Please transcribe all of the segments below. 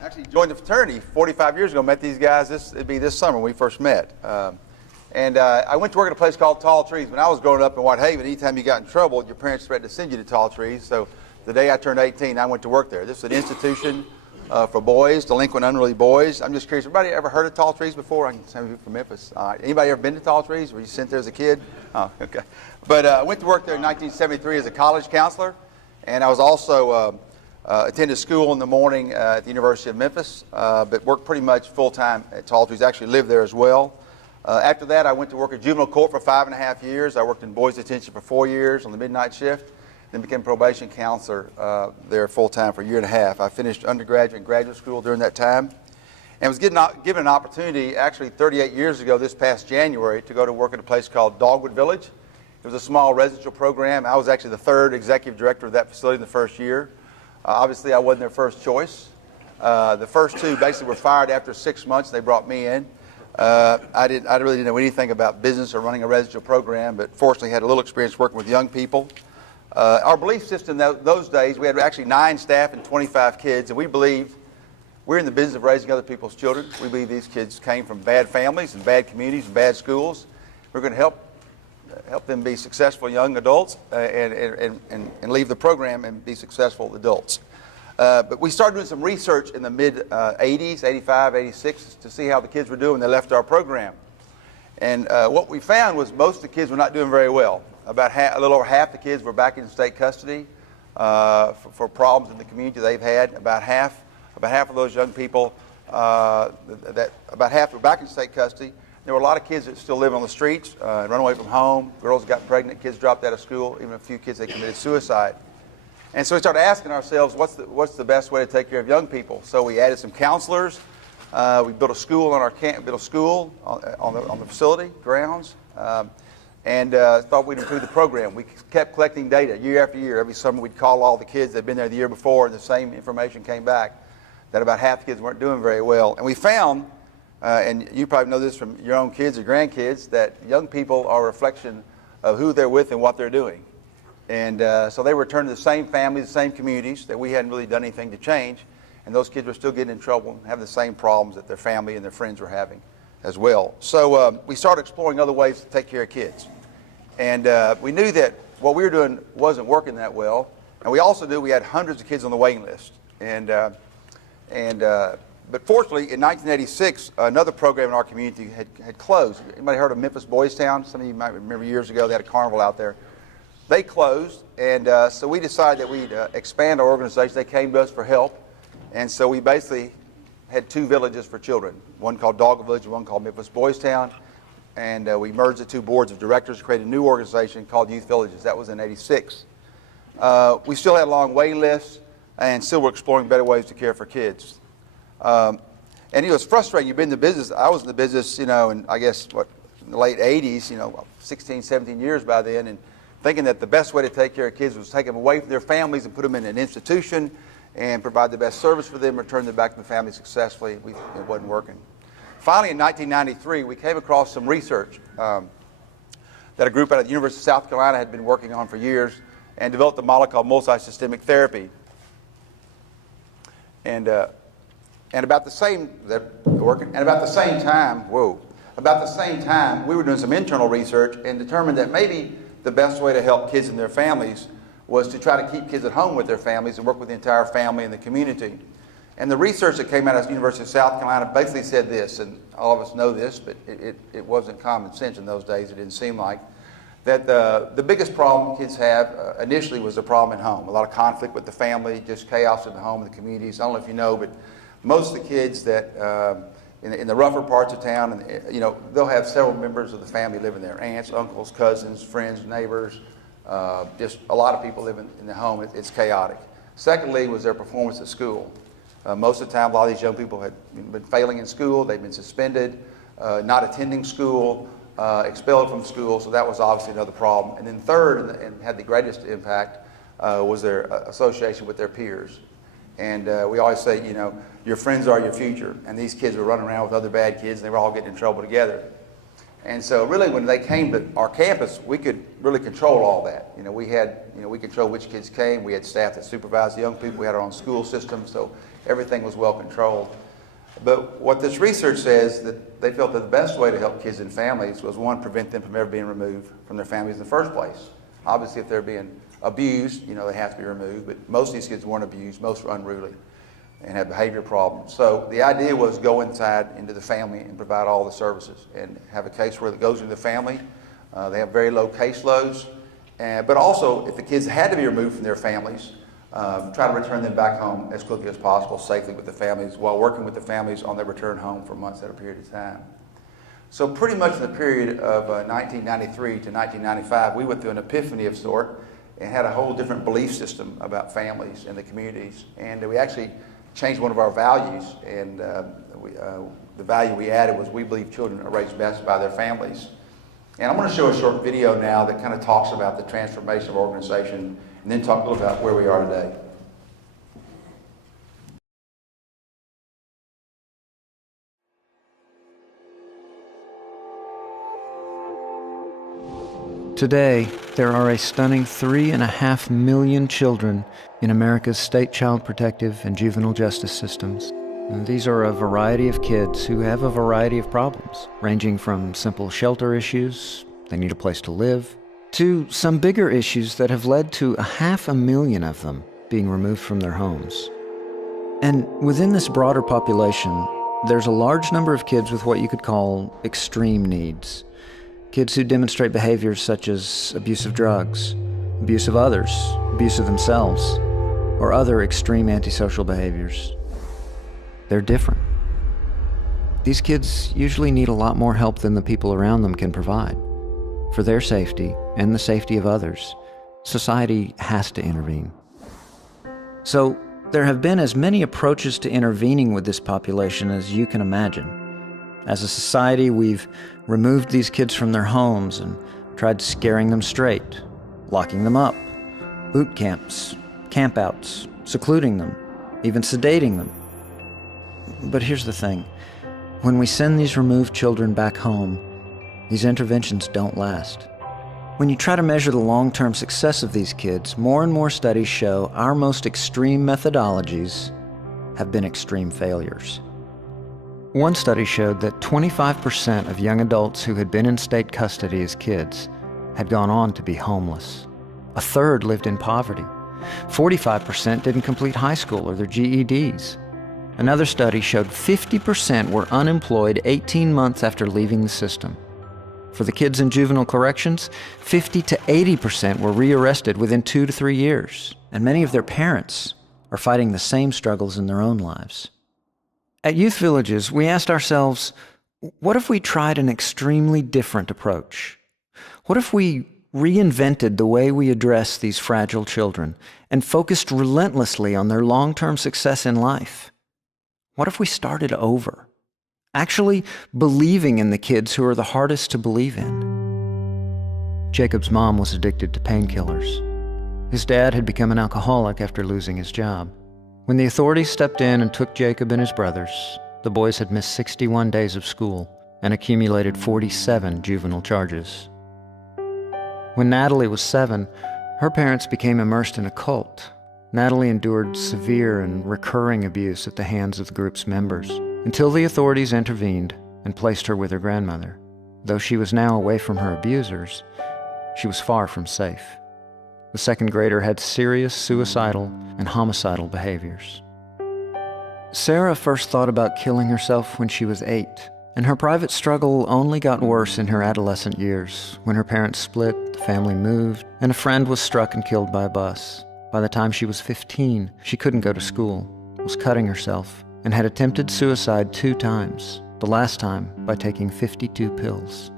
actually joined the fraternity 45 years ago. Met these guys. It'd be this summer when we first met. I went to work at a place called Tall Trees. When I was growing up in Whitehaven, anytime you got in trouble, your parents threatened to send you to Tall Trees. So the day I turned 18, I went to work there. This is an institution for boys, delinquent, unruly boys. I'm just curious, everybody ever heard of Tall Trees before? I can some of you from Memphis. Anybody ever been to Tall Trees? Were you sent there as a kid? Oh, okay. But I went to work there in 1973 as a college counselor, and I was also attended school in the morning at the University of Memphis, but worked pretty much full-time at Tall Trees. Actually lived there as well. After that, I went to work at juvenile court for 5.5 years. I worked in boys detention for 4 years on the midnight shift, then became probation counselor there full-time for 1.5 years. I finished undergraduate and graduate school during that time, and was given an opportunity actually 38 years ago this past January to go to work at a place called Dogwood Village. It was a small residential program. I was actually the third executive director of that facility in the first year. Obviously, I wasn't their first choice. The first two basically were fired after 6 months. They brought me in. I really didn't know anything about business or running a residential program, but fortunately had a little experience working with young people. Our belief system those days, we had actually 9 staff and 25 kids, and we believed we're in the business of raising other people's children. We believe these kids came from bad families and bad communities and bad schools. We're going to help them be successful young adults and leave the program and be successful adults. But we started doing some research in the mid-80s, 85, 86, to see how the kids were doing when they left our program. And what we found was most of the kids were not doing very well. A little over half the kids were back in state custody for problems in the community they've had. About half of those young people, about half were back in state custody. There were a lot of kids that still live on the streets, run away from home. Girls got pregnant, kids dropped out of school, even a few kids that committed suicide. And so we started asking ourselves, what's the best way to take care of young people? So we added some counselors. We built a school on on the facility grounds, and thought we'd improve the program. We kept collecting data year after year. Every summer we'd call all the kids that had been there the year before, and the same information came back that about half the kids weren't doing very well. And we found, and you probably know this from your own kids or grandkids, that young people are a reflection of who they're with and what they're doing. And so they returned to the same families, the same communities that we hadn't really done anything to change, and those kids were still getting in trouble and having the same problems that their family and their friends were having as well. So we started exploring other ways to take care of kids. And we knew that what we were doing wasn't working that well, and we also knew we had hundreds of kids on the waiting list. But fortunately, in 1986, another program in our community had closed. Anybody heard of Memphis Boys Town? Some of you might remember years ago they had a carnival out there. They closed, and so we decided that we'd expand our organization. They came to us for help, and so we basically had 2 villages for children, one called Dogwood Village and one called Memphis Boys Town, and we merged the 2 boards of directors, created a new organization called Youth Villages. That was in '86. We still had long waiting lists, and still were exploring better ways to care for kids. And it was frustrating. You've been in the business. I was in the business, in I guess, in the late 80s, 16, 17 years by then, and thinking that the best way to take care of kids was to take them away from their families and put them in an institution and provide the best service for them, return them back to the family successfully. It wasn't working. Finally, in 1993, we came across some research that a group out of the University of South Carolina had been working on for years and developed a model called multi-systemic therapy. And about the same time, we were doing some internal research and determined that maybe the best way to help kids and their families was to try to keep kids at home with their families and work with the entire family and the community. And the research that came out of the University of South Carolina basically said this, and all of us know this, but it wasn't common sense in those days, it didn't seem like, that the biggest problem kids have initially was a problem at home. A lot of conflict with the family, just chaos in the home and the communities. I don't know if you know, but most of the kids that in the rougher parts of town, and they'll have several members of the family living there: aunts, uncles, cousins, friends, neighbors. Just a lot of people living in the home. It's chaotic. Secondly, was their performance at school. Most of the time, a lot of these young people had been failing in school. They'd been suspended, not attending school, expelled from school. So that was obviously another problem. And then third, and had the greatest impact, was their association with their peers. And we always say, your friends are your future. And these kids were running around with other bad kids, and they were all getting in trouble together. And so really when they came to our campus, we could really control all that. We controlled which kids came. We had staff that supervised the young people. We had our own school system, so everything was well controlled. But what this research says, that they felt that the best way to help kids and families was, one, prevent them from ever being removed from their families in the first place. Obviously, if they're being abused, they have to be removed, but most of these kids weren't abused, most were unruly and had behavior problems. So the idea was go inside into the family and provide all the services and have a caseworker that goes into the family. They have very low caseloads, but also if the kids had to be removed from their families, try to return them back home as quickly as possible, safely with the families, while working with the families on their return home for months at a period of time. So pretty much in the period of 1993 to 1995, we went through an epiphany of sort and had a whole different belief system about families and the communities. And we actually changed one of our values, and the value we added was we believe children are raised best by their families. And I'm going to show a short video now that kind of talks about the transformation of our organization, and then talk a little about where we are today. Today, there are a stunning 3.5 million children in America's state child protective and juvenile justice systems. And these are a variety of kids who have a variety of problems, ranging from simple shelter issues, they need a place to live, to some bigger issues that have led to 500,000 of them being removed from their homes. And within this broader population, there's a large number of kids with what you could call extreme needs. Kids who demonstrate behaviors such as abuse of drugs, abuse of others, abuse of themselves, or other extreme antisocial behaviors. They're different. These kids usually need a lot more help than the people around them can provide. For their safety and the safety of others, society has to intervene. So there have been as many approaches to intervening with this population as you can imagine. As a society, we've removed these kids from their homes and tried scaring them straight, locking them up, boot camps, campouts, secluding them, even sedating them. But here's the thing. When we send these removed children back home, these interventions don't last. When you try to measure the long-term success of these kids, more and more studies show our most extreme methodologies have been extreme failures. One study showed that 25% of young adults who had been in state custody as kids had gone on to be homeless. A third lived in poverty. 45% didn't complete high school or their GEDs. Another study showed 50% were unemployed 18 months after leaving the system. For the kids in juvenile corrections, 50 to 80% were rearrested within 2 to 3 years, and many of their parents are fighting the same struggles in their own lives. At Youth Villages, we asked ourselves, what if we tried an extremely different approach? What if we reinvented the way we address these fragile children and focused relentlessly on their long-term success in life? What if we started over, actually believing in the kids who are the hardest to believe in? Jacob's mom was addicted to painkillers. His dad had become an alcoholic after losing his job. When the authorities stepped in and took Jacob and his brothers, the boys had missed 61 days of school and accumulated 47 juvenile charges. When Natalie was 7, her parents became immersed in a cult. Natalie endured severe and recurring abuse at the hands of the group's members until the authorities intervened and placed her with her grandmother. Though she was now away from her abusers, she was far from safe. The second grader had serious suicidal and homicidal behaviors. Sarah first thought about killing herself when she was 8, and her private struggle only got worse in her adolescent years when her parents split, the family moved, and a friend was struck and killed by a bus. By the time she was 15, she couldn't go to school, was cutting herself, and had attempted suicide 2 times, the last time by taking 52 pills.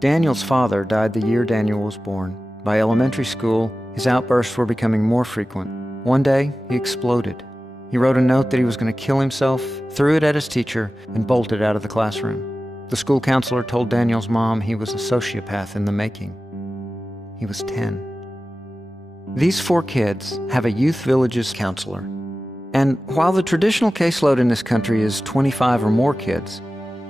Daniel's father died the year Daniel was born. By elementary school, his outbursts were becoming more frequent. One day, he exploded. He wrote a note that he was going to kill himself, threw it at his teacher, and bolted out of the classroom. The school counselor told Daniel's mom he was a sociopath in the making. He was 10. These 4 kids have a Youth Villages counselor. And while the traditional caseload in this country is 25 or more kids,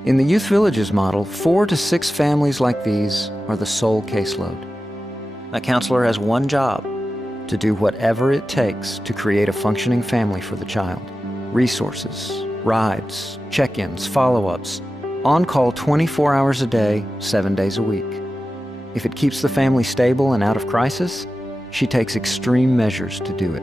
In the Youth Villages model, 4 to 6 families like these are the sole caseload. A counselor has one job: to do whatever it takes to create a functioning family for the child. Resources, rides, check-ins, follow-ups, on call 24 hours a day, 7 days a week. If it keeps the family stable and out of crisis, she takes extreme measures to do it.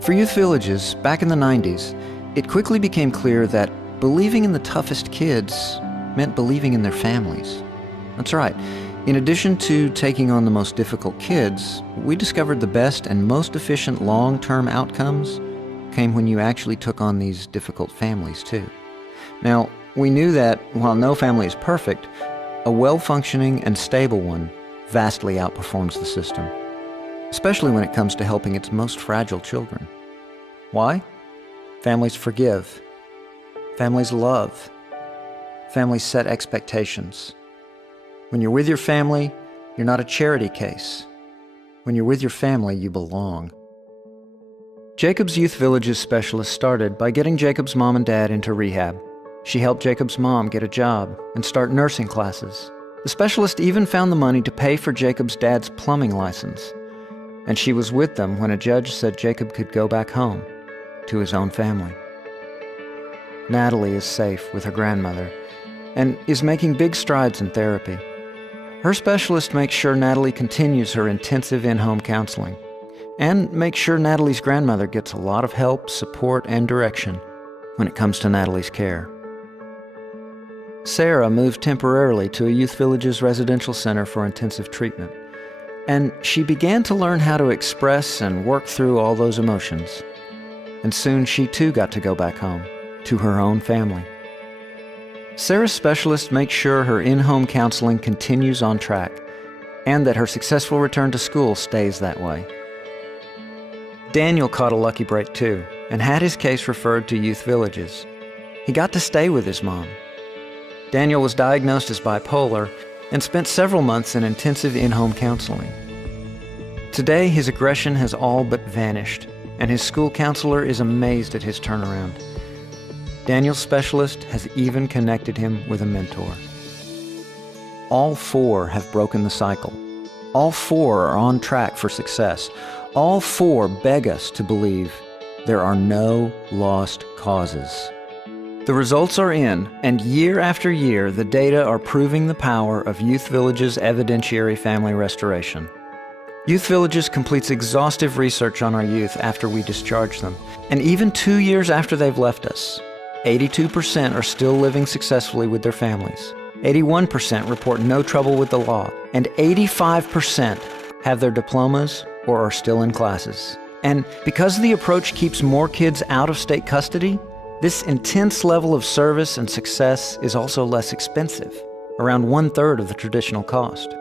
For Youth Villages, back in the 90s, it quickly became clear that believing in the toughest kids meant believing in their families. That's right. In addition to taking on the most difficult kids, we discovered the best and most efficient long-term outcomes came when you actually took on these difficult families too. Now, we knew that while no family is perfect, a well-functioning and stable one vastly outperforms the system, especially when it comes to helping its most fragile children. Why? Families forgive. Families love. Families set expectations. When you're with your family, you're not a charity case. When you're with your family, you belong. Jacob's Youth Villages specialist started by getting Jacob's mom and dad into rehab. She helped Jacob's mom get a job and start nursing classes. The specialist even found the money to pay for Jacob's dad's plumbing license. And she was with them when a judge said Jacob could go back home to his own family. Natalie is safe with her grandmother and is making big strides in therapy. Her specialist makes sure Natalie continues her intensive in-home counseling and makes sure Natalie's grandmother gets a lot of help, support, and direction when it comes to Natalie's care. Sarah moved temporarily to a Youth Villages residential center for intensive treatment, and she began to learn how to express and work through all those emotions. And soon she too got to go back home to her own family. Sarah's specialist makes sure her in-home counseling continues on track and that her successful return to school stays that way. Daniel caught a lucky break too and had his case referred to Youth Villages. He got to stay with his mom. Daniel was diagnosed as bipolar and spent several months in intensive in-home counseling. Today, his aggression has all but vanished, and his school counselor is amazed at his turnaround. Daniel's specialist has even connected him with a mentor. All 4 have broken the cycle. All 4 are on track for success. All 4 beg us to believe there are no lost causes. The results are in, and year after year, the data are proving the power of Youth Villages evidentiary family restoration. Youth Villages completes exhaustive research on our youth after we discharge them, and even 2 years after they've left us, 82% are still living successfully with their families. 81% report no trouble with the law, and 85% have their diplomas or are still in classes. And because the approach keeps more kids out of state custody, this intense level of service and success is also less expensive, around 1/3 of the traditional cost.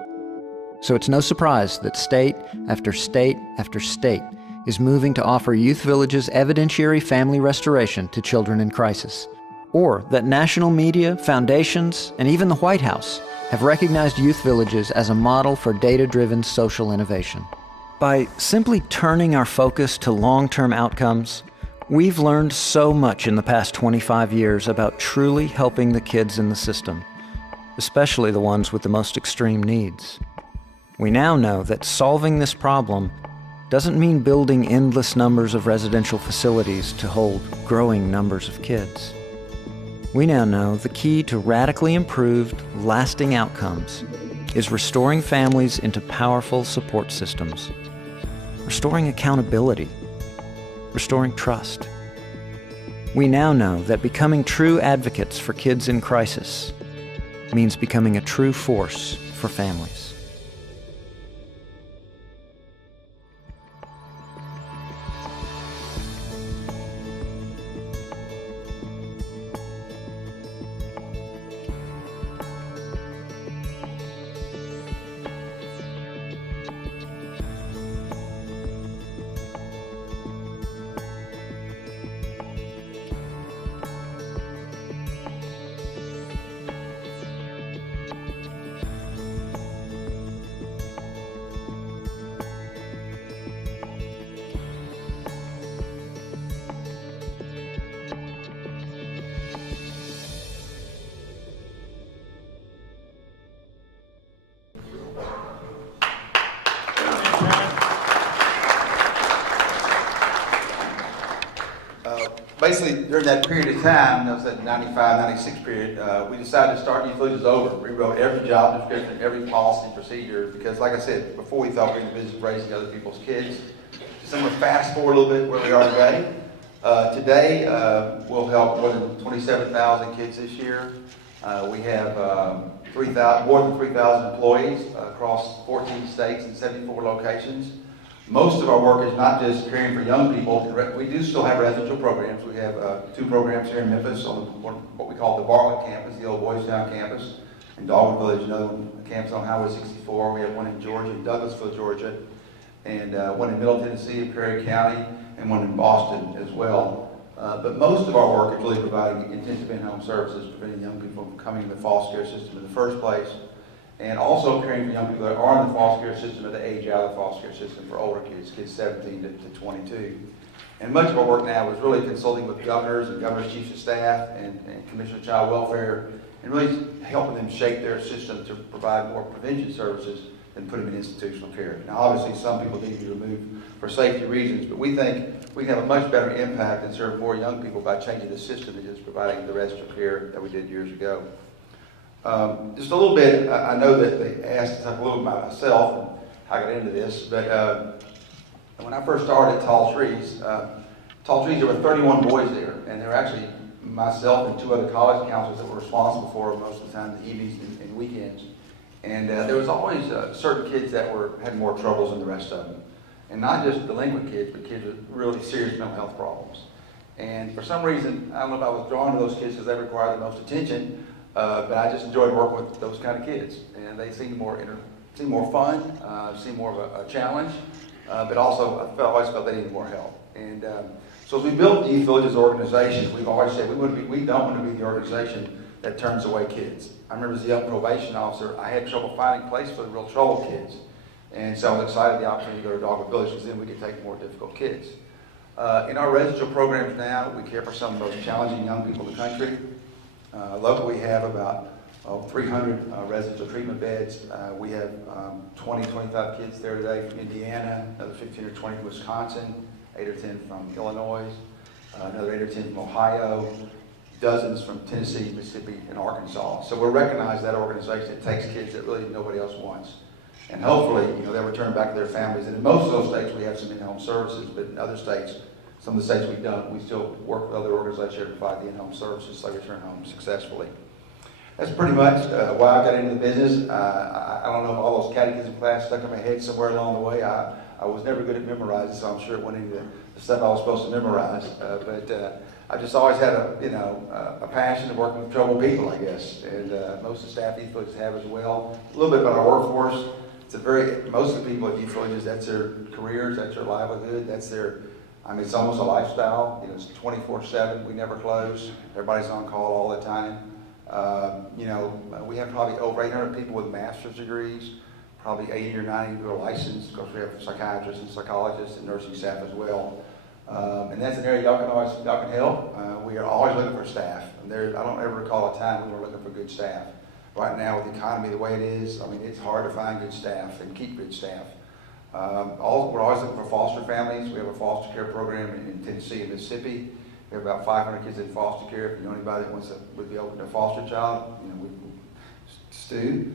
So it's no surprise that state after state after state is moving to offer Youth Villages evidentiary family restoration to children in crisis, or that national media, foundations, and even the White House have recognized Youth Villages as a model for data-driven social innovation. By simply turning our focus to long-term outcomes, we've learned so much in the past 25 years about truly helping the kids in the system, especially the ones with the most extreme needs. We now know that solving this problem doesn't mean building endless numbers of residential facilities to hold growing numbers of kids. We now know the key to radically improved, lasting outcomes is restoring families into powerful support systems, restoring accountability, restoring trust. We now know that becoming true advocates for kids in crisis means becoming a true force for families. basically, during that period of time, that was that 95, 96 period, we decided to start Youth Villages over. We wrote every job description, every policy and procedure, because like I said, before we thought we were in the business of raising other people's kids. So I'm going to fast forward a little bit where we are today. Today, we'll help more than 27,000 kids this year. We have more than 3,000 employees across 14 states and 74 locations. Most of our work is not just caring for young people. We do still have residential programs. We have 2 programs here in Memphis on what we call the Bartlett campus, the old Boys Town campus, in Dogwood Village, another one, a campus on Highway 64. We have one in Georgia, in Douglasville, Georgia, and one in Middle Tennessee, in Perry County, and one in Boston as well. But most of our work is really providing intensive in-home services, preventing young people from coming to the foster care system in the first place, and also caring for young people that are in the foster care system at the age out of the foster care system for older kids, kids 17 to 22. And much of our work now is really consulting with governors and governors' chiefs of staff and Commissioner of Child Welfare, and really helping them shape their system to provide more prevention services than put them in institutional care. Now, obviously, some people need to be removed for safety reasons, but we think we can have a much better impact and serve more young people by changing the system than just providing the residential care that we did years ago. Just a little bit, I know that they asked to talk a little about myself and how I got into this, but when I first started at Tall Trees, there were 31 boys there, and there were actually myself and 2 other college counselors that were responsible for it most of the time, the evenings and weekends. And there was always certain kids that had more troubles than the rest of them. And not just delinquent kids, but kids with really serious mental health problems. And for some reason, I don't know if I was drawn to those kids because they required the most attention, but I just enjoyed working with those kind of kids. And they seemed more fun, seemed more of a challenge, but also I always felt they needed more help. And so as we built the Youth Villages organization, we've always said we don't want to be the organization that turns away kids. I remember as a young probation officer, I had trouble finding a place for the real troubled kids. And so I was excited the opportunity to go to Dogwood Village because then we could take more difficult kids. In our residential programs now, we care for some of the most challenging young people in the country. Locally, we have about 300 residential treatment beds. We have 20, 25 kids there today from Indiana, another 15 or 20 from Wisconsin, 8 or 10 from Illinois, another 8 or 10 from Ohio, dozens from Tennessee, Mississippi, and Arkansas. So we're recognized that organization that takes kids that really nobody else wants. And hopefully, they'll return back to their families. And in most of those states, we have some in-home services, but in other states, some of the states we don't, we still work with other organizations to provide the in-home services so they return home successfully. That's pretty much why I got into the business. I don't know if all those catechism classes stuck in my head somewhere along the way. I was never good at memorizing, so I'm sure it went into the stuff I was supposed to memorize. But I just always had a passion of working with troubled people, I guess. And most of the staff at Youth Villages have as well. A little bit about our workforce. Most of the people at Youth Villages, that's their careers, that's their livelihood, it's almost a lifestyle. It's 24/7. We never close. Everybody's on call all the time. We have probably over 800 people with master's degrees, probably 80 or 90 who are licensed. Of course, we have psychiatrists and psychologists and nursing staff as well. And that's an area y'all can help. We are always looking for staff. I don't ever recall a time we were looking for good staff. Right now, with the economy the way it is, it's hard to find good staff and keep good staff. We're always looking for foster families. We have a foster care program in Tennessee and Mississippi. We have about 500 kids in foster care. If you know anybody that would be open to a foster child, Stu,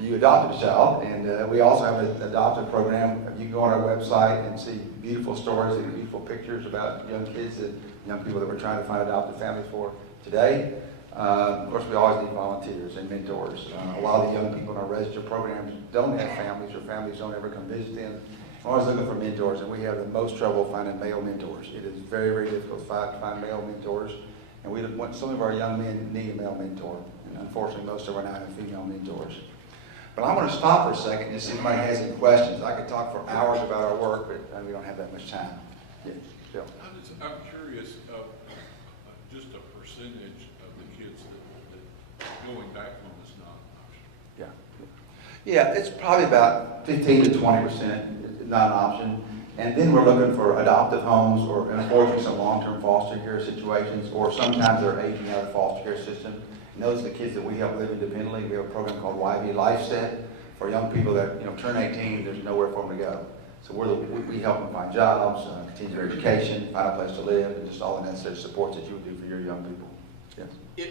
you adopted a child, and we also have an adoptive program. You can go on our website and see beautiful stories and beautiful pictures about young kids and young people that we're trying to find adoptive families for today. Of course, we always need volunteers and mentors. A lot of the young people in our residential programs don't have families, or families don't ever come visit them. We're always looking for mentors, and we have the most trouble finding male mentors. It is very, very difficult to find male mentors, and some of our young men need a male mentor, and unfortunately, most of our now have female mentors. But I'm going to stop for a second and see if anybody has any questions. I could talk for hours about our work, but we don't have that much time. Yeah, Bill. I'm curious, just a percentage of the kids that going back home is not an option. Yeah, it's probably about 15 to 20% not an option. And then we're looking for adoptive homes, or unfortunately some long-term foster care situations, or sometimes they're aging out of the foster care system. And those are the kids that we help live independently. We have a program called YV Life Set for young people that turn 18, there's nowhere for them to go. So we help them find jobs, continue their education, find a place to live, and just all the necessary supports that you would do for your young people. Yes.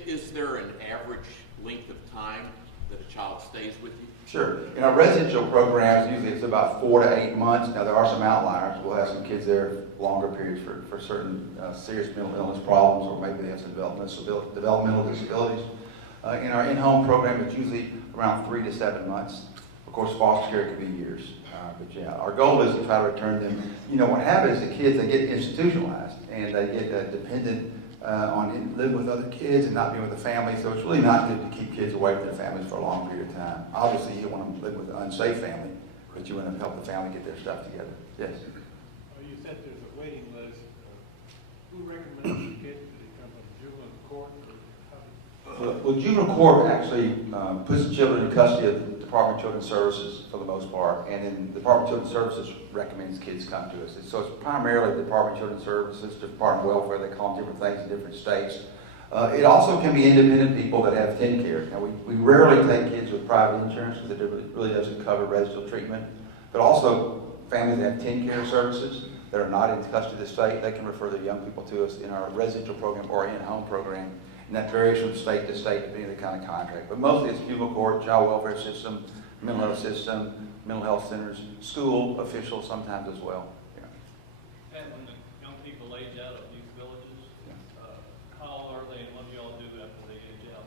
Is there an average length of time that a child stays with you? Sure. In our residential programs, usually it's about 4 to 8 months. Now, there are some outliers. We'll have some kids there longer periods for certain serious mental illness problems, or maybe they have some developmental disabilities. In our in-home program, it's usually around 3 to 7 months. Of course, foster care could be years. But yeah, our goal is to try to return them. You know, what happens is the kids, they get institutionalized, and they get dependent on living with other kids and not being with the family. So it's really not good to keep kids away from their families for a long period of time. Obviously, you don't want them to live with an unsafe family, but you want to help the family get their stuff together. Yes? You said there's a waiting list. Who recommends the kids? Do they come from juvenile court? Well, juvenile court actually puts the children in custody of the Department of Children's Services for the most part, and then the Department of Children's Services recommends kids come to us. So it's primarily the Department of Children's Services, the Department of Welfare. They call them different things in different states. It also can be independent people that have TN care. Now, we rarely take kids with private insurance because it really doesn't cover residential treatment, but also families that have TN care services that are not in custody of the state, they can refer their young people to us in our residential program or in-home program. And that varies from state to state depending on the kind of contract. But mostly it's juvenile court, child welfare system, mental health system, mental health centers, school officials sometimes as well. Yeah. And when the young people age out of these villages, how are they, and what do y'all do after they age out?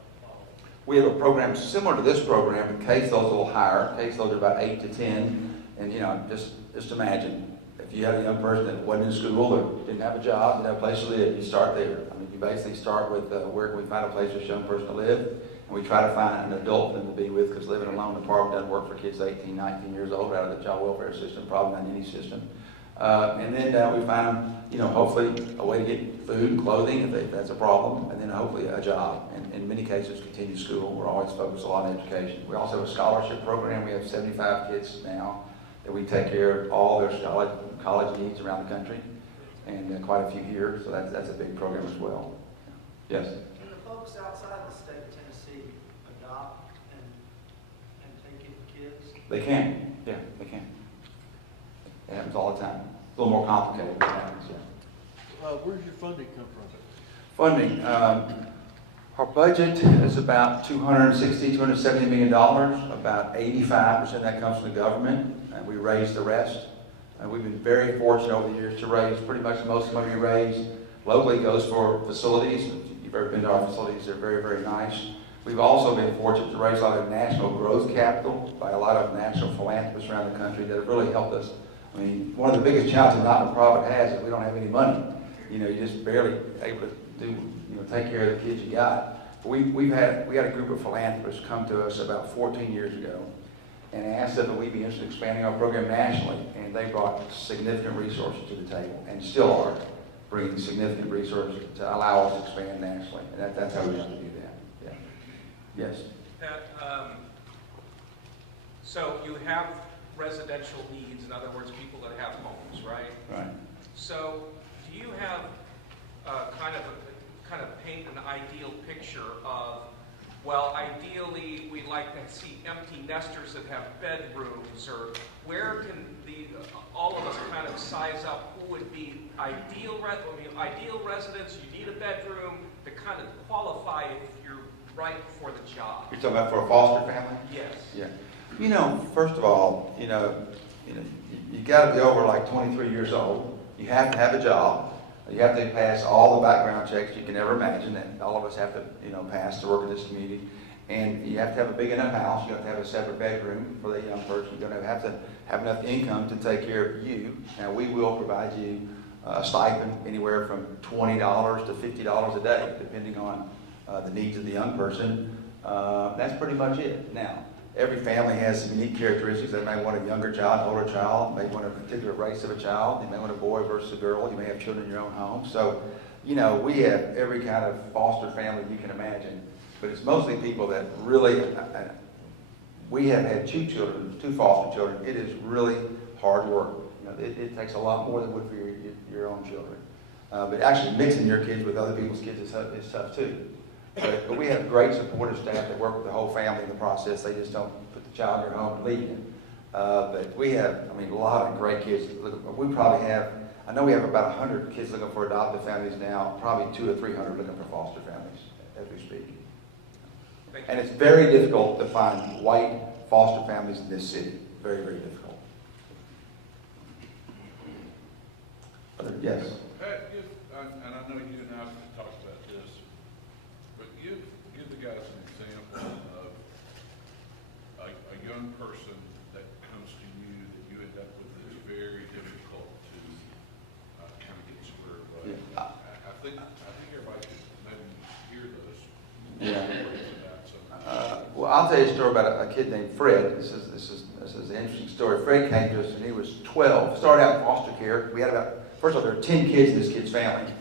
We have a program similar to this program, but caseloads a little higher. Caseloads are about 8 to 10. And you know, just imagine if you had a young person that wasn't in school or didn't have a job, didn't have a place to live, you start there. I mean, you basically start with where can we find a place for this young person to live, and we try to find an adult for them to be with, because living alone in the park doesn't work for kids 18, 19 years old out of the child welfare system, probably not any system. And then we find them, you know, hopefully a way to get food and clothing if that's a problem, and then hopefully a job. And in many cases, continue school. We're always focused a lot on education. We also have a scholarship program. We have 75 kids now that we take care of all their college needs around the country, and quite a few here, so that's a big program as well. Yes? Can the folks outside the state of Tennessee adopt and take in kids? They can. Yeah, they can. It happens all the time. It's a little more complicated, but it happens, yeah. Where's your funding come from? Funding. Our budget is about $270 million. About 85% of that comes from the government, and we raise the rest. We've been very fortunate over the years to raise pretty much most of the money we raise locally goes for facilities. If you've ever been to our facilities, they're very, very nice. We've also been fortunate to raise a lot of national growth capital by a lot of national philanthropists around the country that have really helped us. I mean, one of the biggest challenges not-for-profit has is we don't have any money. You know, you're just barely able to do, you know, take care of the kids you got. But we had a group of philanthropists come to us about 14 years ago and asked us if we'd be interested in expanding our program nationally, and they brought significant resources to the table, and still are bringing significant resources to allow us to expand nationally, and that's how we have to do that. Yeah. Yes. So you have residential needs, in other words, people that have homes, right? Right. So do you have kind of paint an ideal picture of, well, ideally we'd like to see empty nesters that have bedrooms, or where can all of us kind of size up who would be ideal residents? You need a bedroom to kind of qualify if you're right for the job. You're talking about for a foster family? Yes. Yeah. You know, first of all, you got to be over like 23 years old. You have to have a job. You have to pass all the background checks you can ever imagine that all of us have to, pass to work in this community. And you have to have a big enough house. You have to have a separate bedroom for the young person. You're going to have enough income to take care of you. Now, we will provide you a stipend anywhere from $20 to $50 a day, depending on the needs of the young person. That's pretty much it. Now, every family has some unique characteristics. They may want a younger child, older child, may want a particular race of a child. They may want a boy versus a girl. You may have children in your own home. So, we have every kind of foster family you can imagine. But it's mostly people that really, we have had two foster children. It is really hard work. It takes a lot more than it would for your own children. But actually mixing your kids with other people's kids is tough too. But we have great supportive staff that work with the whole family in the process. They just don't put the child in your home and leave it. But we have, I mean, a lot of great kids. We probably have, I know we have about 100 kids looking for adoptive families now, probably 200 or 300 looking for foster families as we speak. And it's very difficult to find white foster families in this city. Very, very difficult. Yes? Pat, and I know you and I have talked about this, but give the guys an example of a young person that comes to you that you end up with that's very difficult to kind of get squared away. Yeah. I think everybody should maybe hear those. Yeah. stories about some. Well, I'll tell you a story about a kid named Fred. This is an interesting story. Fred came to us and he was 12. Started out in foster care. We had first of all, there were 10 kids in this kid's family.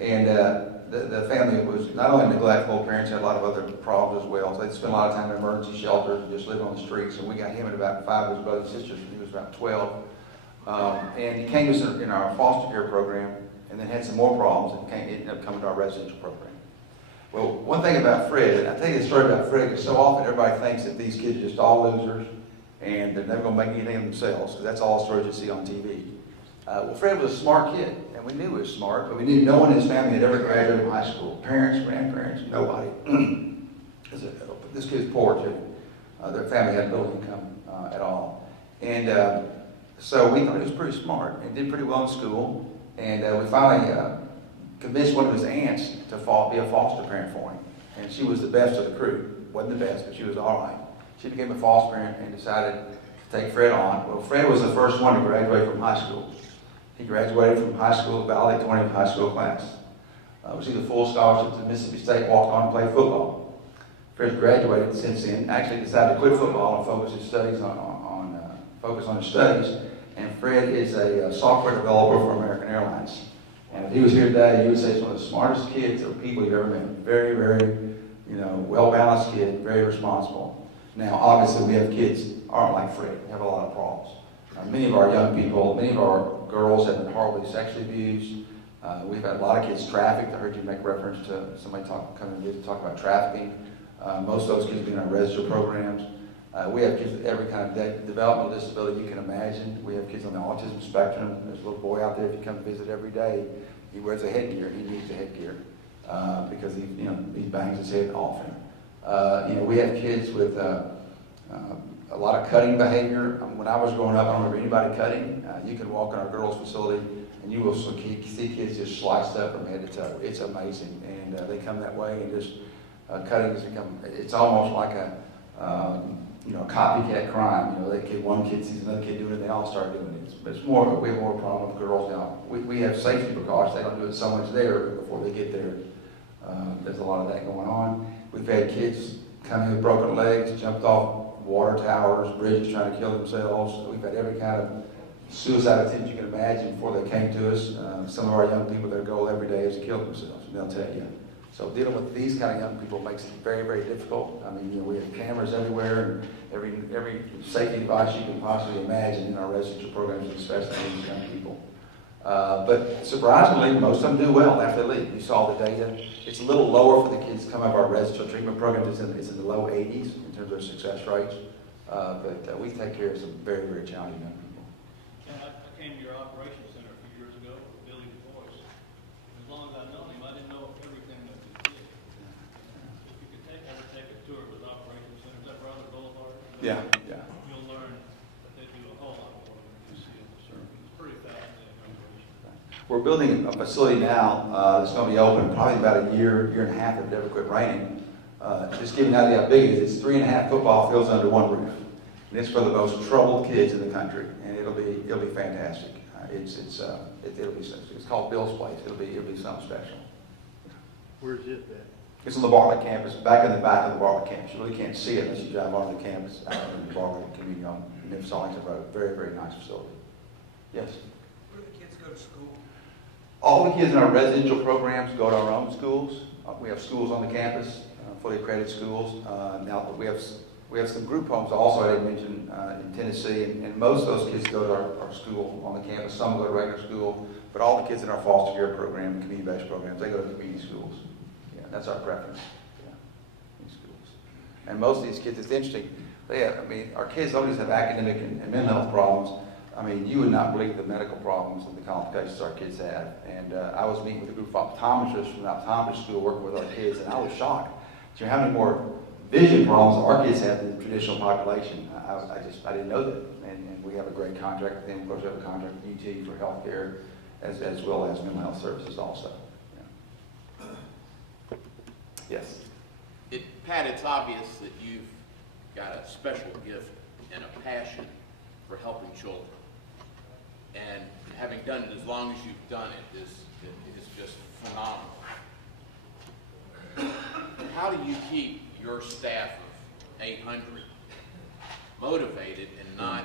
And the family was not only neglectful, parents had a lot of other problems as well. So they'd spend a lot of time in emergency shelters and just living on the streets. And we got him and about 5 of his brothers and sisters when he was about 12. And he came to us in our foster care program and then had some more problems and ended up coming to our residential program. Well, one thing about Fred, and I tell you the story about Fred, because so often everybody thinks that these kids are just all losers and they're never going to make anything of themselves, because that's all the stories you see on TV. Well, Fred was a smart kid, and we knew he was smart, but we knew no one in his family had ever graduated from high school. Parents, grandparents, nobody. This kid's poor, too. Their family had no income at all. And so we thought he was pretty smart and did pretty well in school. And we finally convinced one of his aunts to be a foster parent for him. And she was the best of the crew. Wasn't the best, but she was all right. She became a foster parent and decided to take Fred on. Well, Fred was the first one to graduate from high school. He graduated from high school, the valedictorian of high school class. Received a full scholarship to Mississippi State, walked on to play football. Fred's graduated since then, actually decided to quit football and focus his studies on his studies. And Fred is a software developer for American Airlines. And if he was here today, you would say he's one of the smartest kids or people you've ever met. Very, very, well-balanced kid, very responsible. Now, obviously, we have kids aren't like Fred, have a lot of problems. Many of our young people, many of our girls have been horribly sexually abused. We've had a lot of kids trafficked. I heard you make reference to somebody coming to talk about trafficking. Most of those kids have been in our residential programs. We have kids with every kind of developmental disability you can imagine. We have kids on the autism spectrum. There's a little boy out there, if you come to visit every day, he wears a headgear. He needs a headgear because he bangs his head often. We have kids with a lot of cutting behavior. When I was growing up, I don't remember anybody cutting. You can walk in our girls' facility and you will see kids just sliced up from head to toe. It's amazing. And they come that way and just cutting has become, it's almost like a copycat crime. One kid sees another kid doing it, they all start doing it. But we have more problem with girls now. We have safety precautions. They don't do it so much there before they get there. There's a lot of that going on. We've had kids come in with broken legs, jumped off water towers, bridges, trying to kill themselves. We've had every kind of suicide attempt you can imagine before they came to us. Some of our young people, their goal every day is to kill themselves, and they'll tell you. So dealing with these kind of young people makes it very, very difficult. I mean, we have cameras everywhere, and every safety device you can possibly imagine in our residential programs, especially these young people. But surprisingly, most of them do well after they leave. You saw the data. It's a little lower for the kids coming out of our residential treatment program. It's in the low 80s in terms of success rates. But we take care of some very, very challenging young people. I came to your operations center a few years ago with Billy DuBois. As long as I know him, I didn't know everything that he did. If you could ever take a tour with operations center, is that Brother Boulevard? Yeah. You'll learn that they do a whole lot more than you see in the service. It's pretty fascinating operation. We're building a facility now that's going to be open probably about a year and a half if it ever quit raining. Just giving you an idea how big it is, it's 3.5 football fields under one roof. And it's for the most troubled kids in the country, and it'll be fantastic. It's called Bill's Place. It'll be something special. Where's it at? It's on the Bartlett campus, back in the back of the Bartlett campus. You really can't see it unless you drive onto the campus out in the Bartlett community on Memphis Arlington Road. Very, very nice facility. Yes. Where do the kids go to school? All the kids in our residential programs go to our own schools. We have schools on the campus, fully accredited schools. Now we have some group homes also I didn't mention in Tennessee, and most of those kids go to our school on the campus. Some go to regular school, but all the kids in our foster care program, community-based programs, they go to community schools. Yeah, that's our preference. Yeah, in schools. And most of these kids, it's interesting. They have, I mean, our kids don't just have academic and mental health problems. I mean, you would not believe the medical problems and the complications our kids have. And I was meeting with a group of optometrists from the optometry school working with our kids, and I was shocked. So how many more vision problems our kids have than the traditional population? I didn't know that. And we have a great contract with them. Of course, we have a contract with UT for healthcare as well as mental health services also. Yeah. Yes. Pat, it's obvious that you've got a special gift and a passion for helping children. And having done it as long as you've done it is just phenomenal. How do you keep your staff of 800 motivated and not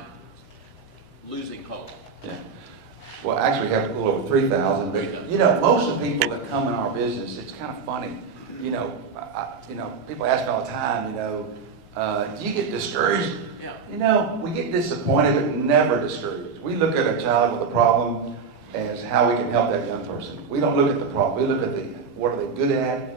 losing hope? Yeah. Well, actually, we have a little over 3,000. But you know, most of the people that come in our business, it's kind of funny. You know, people ask me all the time. You know, do you get discouraged? Yeah. You know, we get disappointed, but never discouraged. We look at a child with a problem as how we can help that young person. We don't look at the problem. We look at what are they good at,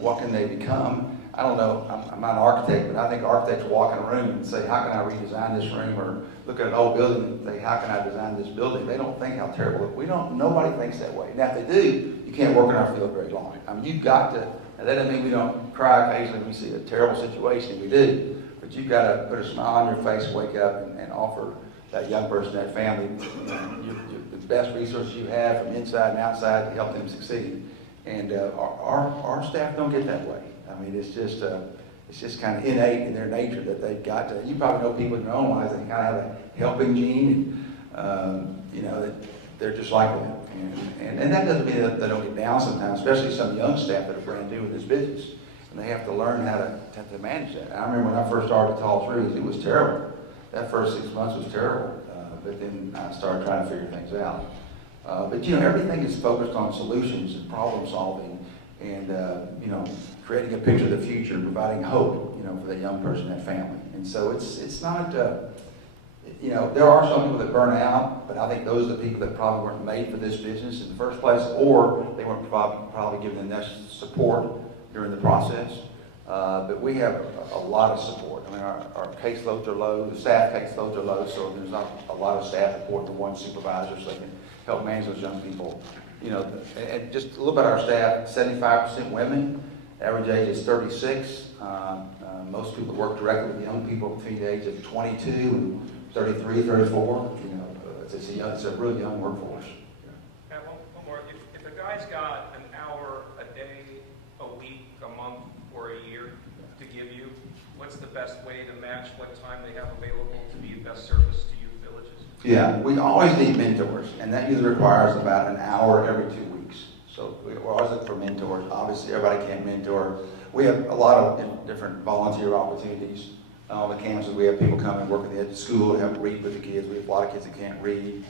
what can they become. I don't know, I'm not an architect, but I think architects walk in a room and say, how can I redesign this room? Or look at an old building and say, how can I design this building? They don't think how terrible it is. Nobody thinks that way. Now, if they do, you can't work in our field very long. I mean, you've got to, and that doesn't mean we don't cry occasionally when we see a terrible situation. We do. But you've got to put a smile on your face, wake up, and offer that young person, that family, the best resources you have from inside and outside to help them succeed. And our staff don't get that way. I mean, it's just kind of innate in their nature that they've got to. You probably know people in your own lives that kind of have a helping gene, and you know that they're just like that. And that doesn't mean that they don't get down sometimes, especially some young staff that are brand new in this business, and they have to learn how to manage that. I remember when I first started at Tall Trees, it was terrible. That first 6 months was terrible, but then I started trying to figure things out. But you know, everything is focused on solutions and problem solving, and you know, creating a picture of the future, providing hope, you know, for that young person, that family. And so it's not, you know, there are some people that burn out, but I think those are the people that probably weren't made for this business in the first place, or they weren't probably given the necessary support during the process. But we have a lot of support. I mean, our caseloads are low, the staff caseloads are low, so there's not a lot of staff report to one supervisor, so they can help manage those young people. You know, and just a little bit of our staff, 75% women, average age is 36. Most people work directly with young people between the age of 22 and 33, 34. You know, it's a really young workforce. Yeah, one more. If a guy's got an hour a day, a week, a month, or a year to give you, what's the best way to match what time they have available to be of best service to you, Villages? Yeah, we always need mentors, and that usually requires about an hour every 2 weeks. So we're always looking for mentors. Obviously, everybody can't mentor. We have a lot of different volunteer opportunities. On the campuses, we have people come and work at the school to help read with the kids. We have a lot of kids that can't read.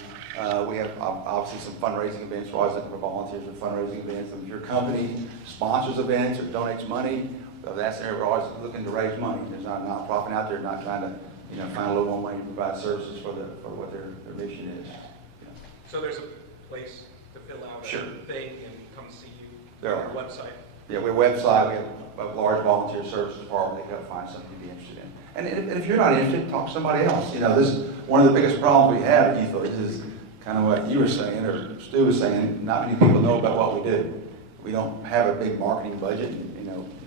We have obviously some fundraising events. We're always looking for volunteers for fundraising events. If your company sponsors events or donates money, that's there. We're always looking to raise money. There's not a nonprofit out there not trying to, you know, find a little more money to provide services for what their mission is. Yeah. So there's a place to fill out Sure. a thing and come see you. There on are. your website. Yeah, we have a website. We have a large volunteer services department. They can find something you'd be interested in. And if you're not interested, talk to somebody else. You know, this is one of the biggest problems we have at Youth Villages is kind of what you were saying, or Stu was saying. Not many people know about what we do. We don't have a big marketing budget.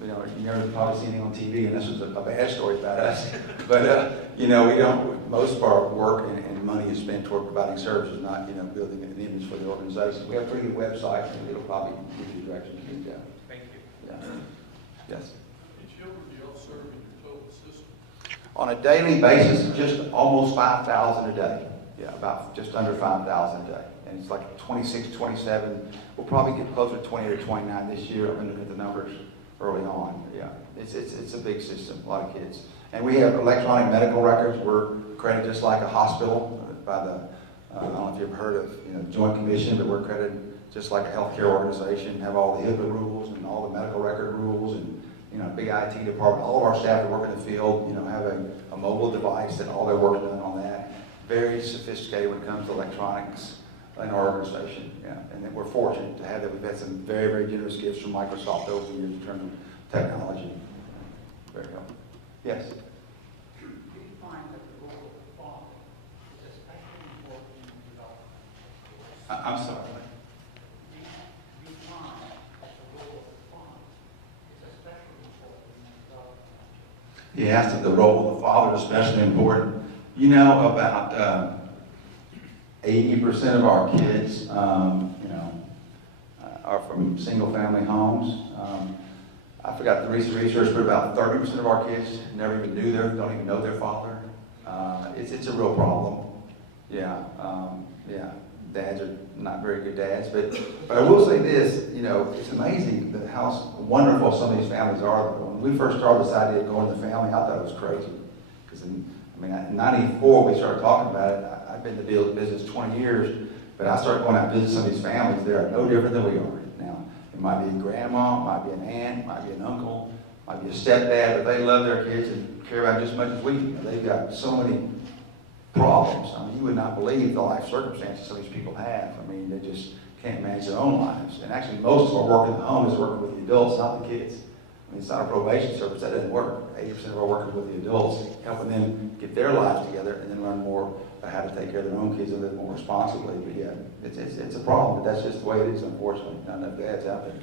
You never probably seen anything on TV, and this is a bad story about us. But you know, we don't. Most of our work and money is spent toward providing services, not building an image for the organization. We have a pretty good website, and it'll probably give you the direction you need to go. Thank you. Yeah. Yes. Each children do y'all serve in your total system? On a daily basis, just almost 5,000 a day. Yeah, about just under 5,000 a day. And it's like 26, 27. We'll probably get closer to 28 or 29 this year. I'm looking at the numbers early on. Yeah, it's a big system, a lot of kids. And we have electronic medical records. We're accredited just like a hospital by the, I don't know if you've heard of, Joint Commission, but we're accredited just like a healthcare organization, have all the HIPAA rules and all the medical record rules and, big IT department. All of our staff that work in the field, have a mobile device and all their work done on that. Very sophisticated when it comes to electronics in our organization. Yeah, and then we're fortunate to have that. We've had some very, very generous gifts from Microsoft over the years in terms of technology. Very helpful. Yes? I'm sorry. He asked if the role of the father is especially important. You know, about 80% of our kids, are from single-family homes. I forgot the recent research, but about 30% of our kids never even don't even know their father. It's a real problem. Yeah, yeah. Dads are not very good dads, but I will say this, it's amazing how wonderful some of these families are. When we first started this idea of going to the family, I thought it was crazy. Because in 94, we started talking about it. I've been in the business 20 years, but I started going out and visiting some of these families. They are no different than we are. Now, it might be a grandma, it might be an aunt, it might be an uncle, it might be a stepdad, but they love their kids and care about them just as much as we do. They've got so many problems. You would not believe the life circumstances some of these people have. They just can't manage their own lives. And actually, most of our work in the home is working with the adults, not the kids. It's not a probation service. That doesn't work. 80% of our work is with the adults, helping them get their lives together and then learn more about how to take care of their own kids and live more responsibly. But yeah, it's a problem, but that's just the way it is, unfortunately. Not enough dads out there.